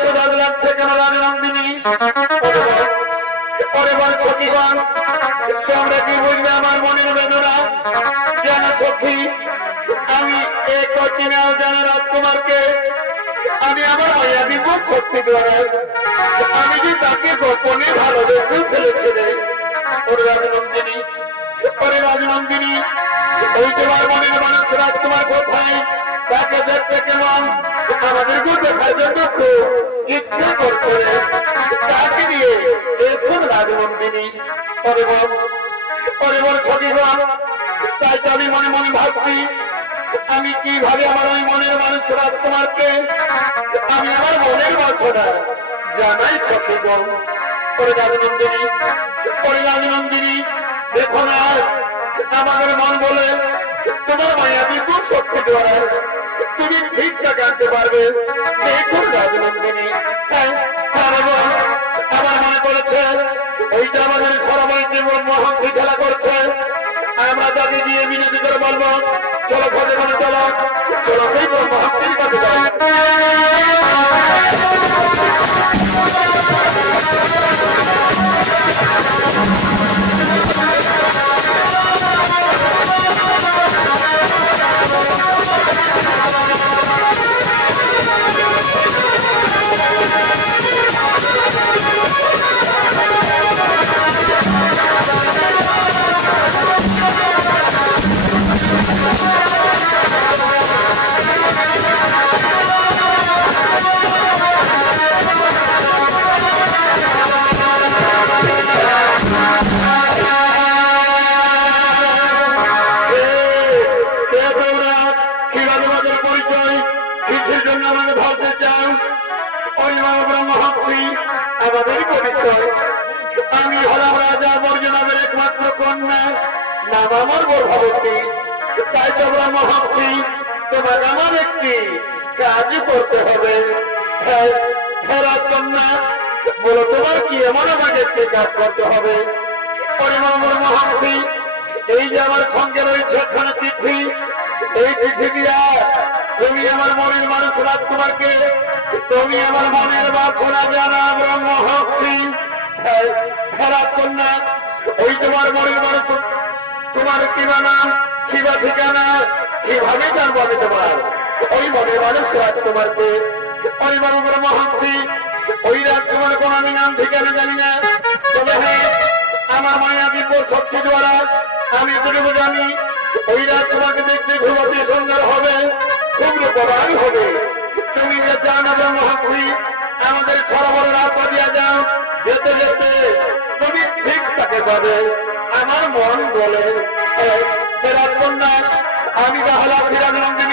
সুদাগ লাগছে কেন রাজনন্দিনী? পরিবার সখীগণ, তোমরা কি বুঝবে আমার মনের বেদনা? জানো সখী, আমি এই কঠিনাও জানো রাজকুমারকে আমি আমার মায়া দিব সত্যি দ্বারা আমি যে তাকে গোপনে ভালোবেসে ফেলেছিলে। ওরে রাজনন্দিনী, ওরে রাজনন্দিনী, ওই তোমার মনের মানুষ রাজকুমার কোথায়? তাকে দেখতে কেমন? আমাদেরকে দেখার জন্য খুব ইচ্ছে করছে। তাকে নিয়ে দেখুন রাজনন্দিনী। পরিবার পরিবার সখীগণ, তাই তো আমি মনে মনে ভাবছি আমি কিভাবে আমার ওই মনের মানুষ রাজকুমারকে আমি আমার মনের বাসনা জানাই সখীগণ। ওরে রাজনন্দিনী, ওরে রাজনন্দিনী, দেখো না আমাদের মন বলে তোমার মায়াবী শক্তি দ্বারা তুমি ঠিকঠাক আনতে পারবে। দেখুন রাজনন্দিনী, আমার মনে করেছে ওইটা আমাদের সরমাই জীবন মহান্তি খেলা করছে। আমরা তাকে গিয়ে বিনতি করে বলবো চলো ঘরে ঘরে চলো, চলো সেই মহান্তির কাছে যাই। আমি হলাম রাজা বর্জনাবের একমাত্র কন্যা, নাম আমার গর্ভবতী। তাই তো ব্রহ্মহংসী তোমার আমার একটি কাজ করতে হবে। কন্যা বলো তোমার কি এমন আমাকে একটি কাজ করতে হবে? ব্রহ্মহংসী, এই যে আমার সঙ্গে রয়েছে একখানা চিঠি, এই চিঠি দিয়া তুমি আমার মনের মানুষ রাজকুমারকে তুমি আমার মনের বাসনা জানা ব্রহ্মহংসী। কন্যা, ওই তোমার মনের মানুষ তোমার কিবা নাম কিবা ঠিকানা কিভাবে জানবো আমি তোমার ওই মনের মানুষ রাজকুমারকে? ওই বাবু ব্রহ্মহংসী, ওই রাজকুমার কোন আমি নাম ঠিকানা জানি না, তবে হ্যাঁ আমার মায়া দিব্য শক্তি দ্বারা আমি এতটুকু জানি ওই রাজকুমারকে দেখতে খুব অতি সুন্দর হবে, খুব রূপবান হবে। তুমি যে জানো ব্রহ্মহংসী আমাদের সরবর রাস্তা দিয়া যাও, যেতে যেতে তুমি ঠিক তাকে পাবে। আমার মন বলে রাজকন্যা আমি তাহলে রাজনন্দিনী